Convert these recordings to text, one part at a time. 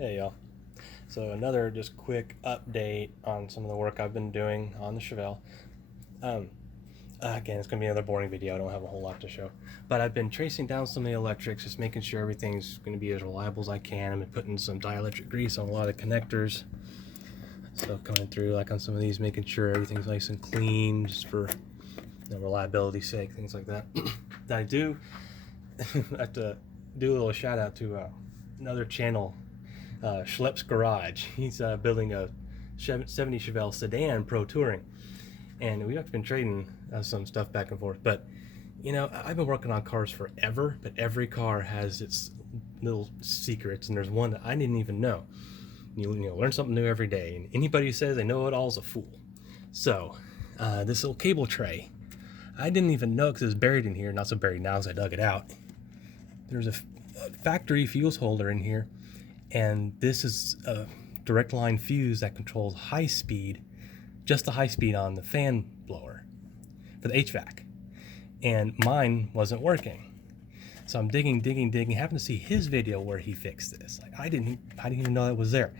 Hey y'all. So another just quick update on some of the work I've been doing on the Chevelle. Um, Again, it's going to be another boring video. I don't have a whole lot to show. But I've been tracing down some of the electrics, just making sure everything's going to be as reliable as I can. I've been putting some dielectric grease on a lot of connectors. So coming through like on some of these, making sure everything's nice and clean just for reliability's sake, things like that. I do I have to do a little shout out to another channel, Schlup's Garage. He's building a 70 Chevelle sedan pro touring, and we've been trading some stuff back and forth. But you know, I've been working on cars forever, but every car has its little secrets, and there's one that I didn't even know. You learn something new every day, and anybody who says they know it all is a fool. So this little cable tray, I didn't even know because it was buried in here. Not so buried now as I dug it out. There's a factory fuse holder in here, and this is a direct line fuse that controls high speed, just the high speed on the fan blower for the HVAC, and mine wasn't working. So I'm digging, happened to see his video where he fixed this. Like I didn't even know that was there.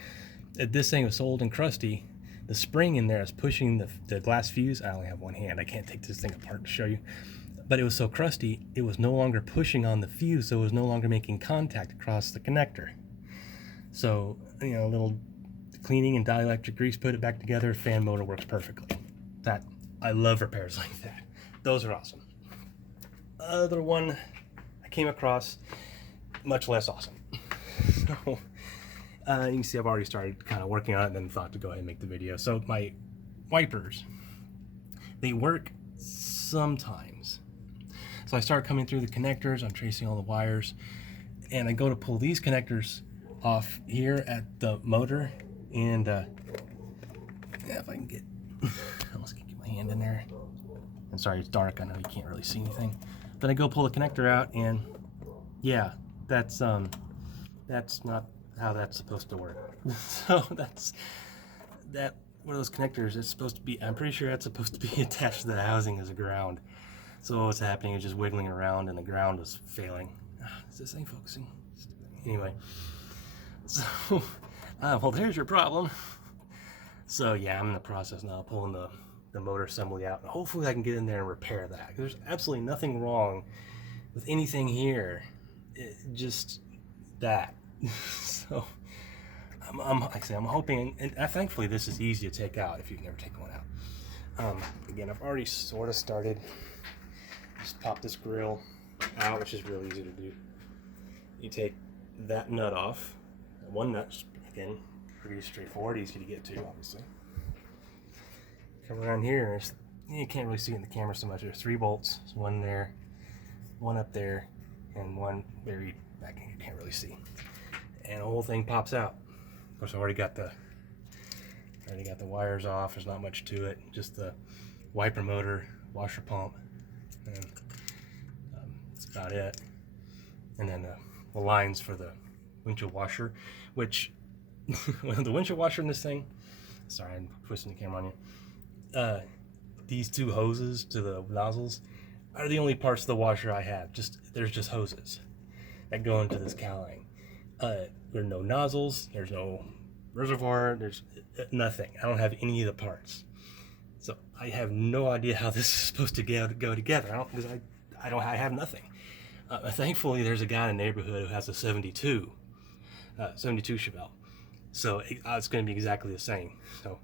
This thing was old and crusty. The spring in there is pushing the glass fuse. I only have one hand. I can't take this thing apart to show you. But it was so crusty, it was no longer pushing on the fuse, so it was no longer making contact across the connector. So, you know, a little cleaning and dielectric grease, put it back together, fan motor works perfectly. That, I love repairs like that. Those are awesome. Other one I came across, much less awesome. So, you can see I've already started kind of working on it and then thought to go ahead and make the video. So my wipers, they work sometimes. So I start coming through the connectors, I'm tracing all the wires, and I go to pull these connectors off here at the motor, and yeah, if I can get, almost can't get my hand in there. And sorry, it's dark, I know you can't really see anything. But I go pull the connector out, and yeah, that's not how that's supposed to work. So that's one of those connectors. It's supposed to be, I'm pretty sure that's supposed to be attached to the housing as a ground. So what's happening is just wiggling around, and the ground is failing. Is this thing focusing? Anyway, so well, there's your problem. So yeah, I'm in the process now, pulling the motor assembly out, and hopefully I can get in there and repair that. There's absolutely nothing wrong with anything here, just that. So I'm hoping, and thankfully this is easy to take out if you've never taken one out. Again, I've already sort of started. Just pop this grill out, which is real easy to do. You take that nut off. One nut, again, pretty straightforward, easy to get to, obviously. Come around here, you can't really see it in the camera so much. There's 3 bolts. There's one there, one up there, and one buried back in here. You can't really see. And the whole thing pops out. Of course, I already got the wires off. There's not much to it. Just the wiper motor, washer pump, and that's about it. And then the lines for the windshield washer, which the windshield washer in this thing, sorry, I'm twisting the camera on you. These 2 hoses to the nozzles are the only parts of the washer I have. There's just hoses that go into this cowling. There are no nozzles, there's no reservoir, there's nothing. I don't have any of the parts. So I have no idea how this is supposed to go together. I have nothing. Thankfully, there's a guy in the neighborhood who has a 72 Chevelle. So it's going to be exactly the same. So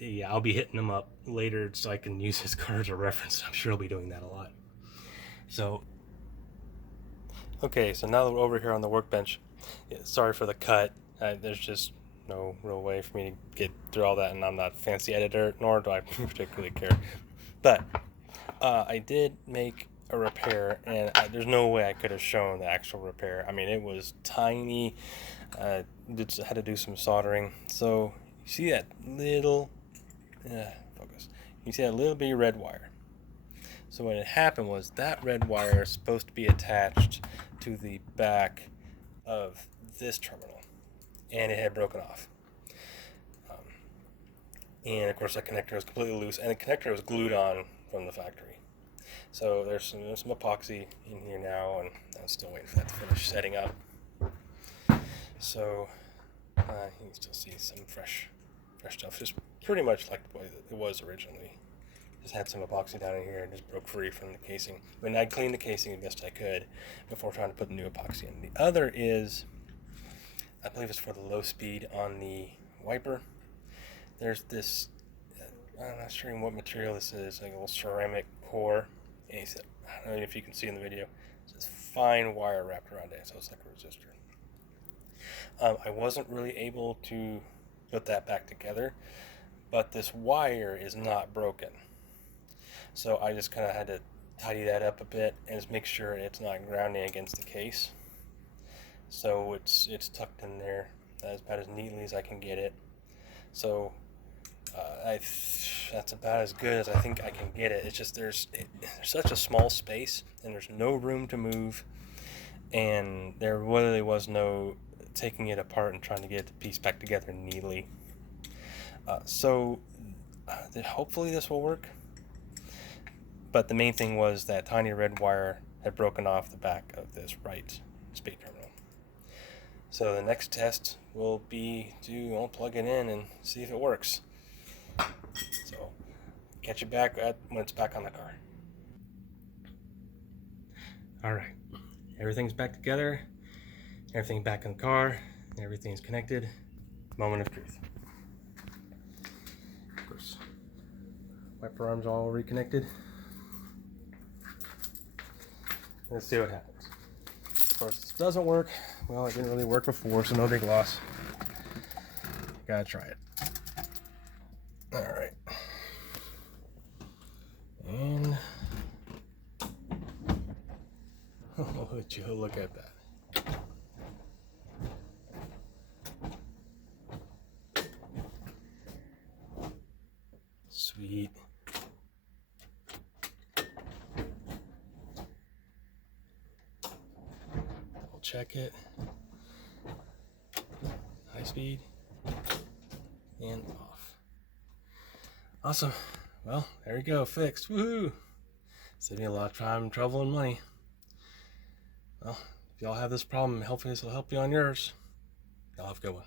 yeah, I'll be hitting him up later so I can use his car as a reference. I'm sure I'll be doing that a lot. So, okay, so now that we're over here on the workbench, yeah, sorry for the cut. There's just no real way for me to get through all that, and I'm not a fancy editor, nor do I particularly care. But I did make a repair, and there's no way I could have shown the actual repair. I mean, it was tiny. Had to do some soldering. So you see that little focus. You see that little bitty red wire. So what had happened was that red wire is supposed to be attached to the back of this terminal, and it had broken off. And of course that connector was completely loose, and the connector was glued on from the factory. So there's some epoxy in here now, and I'm still waiting for that to finish setting up. So You can still see some fresh stuff. Just pretty much like the way that it was originally. Just had some epoxy down in here and just broke free from the casing. But I cleaned the casing the best I could before trying to put the new epoxy in. The other is, I believe it's for the low speed on the wiper. There's this, I'm not sure what material this is, like a little ceramic core. And I don't know if you can see in the video, it's this fine wire wrapped around it, so it's like a resistor. I wasn't really able to put that back together, but this wire is not broken. So I just kind of had to tidy that up a bit and just make sure it's not grounding against the case. So it's tucked in there about as neatly as I can get it. So that's about as good as I think I can get it. It's just there's such a small space and there's no room to move, and there really was no taking it apart and trying to get the piece back together neatly. Hopefully this will work. But the main thing was that tiny red wire had broken off the back of this right speed terminal. So the next test will be to plug it in and see if it works. So catch you back when it's back on the car. Alright, everything's back together, everything back in the car, everything's connected. Moment of truth. Of course, wiper arms all reconnected. Let's see what happens. Of course, this doesn't work. Well, it didn't really work before, so no big loss. Gotta try it. Alright. And oh, would you look at that. Sweet. Check it. High speed and off. Awesome. Well, there you go, fixed. Woohoo! Saved me a lot of time, trouble, and money. Well, if y'all have this problem, hopefully this will help you on yours. Y'all have a good one.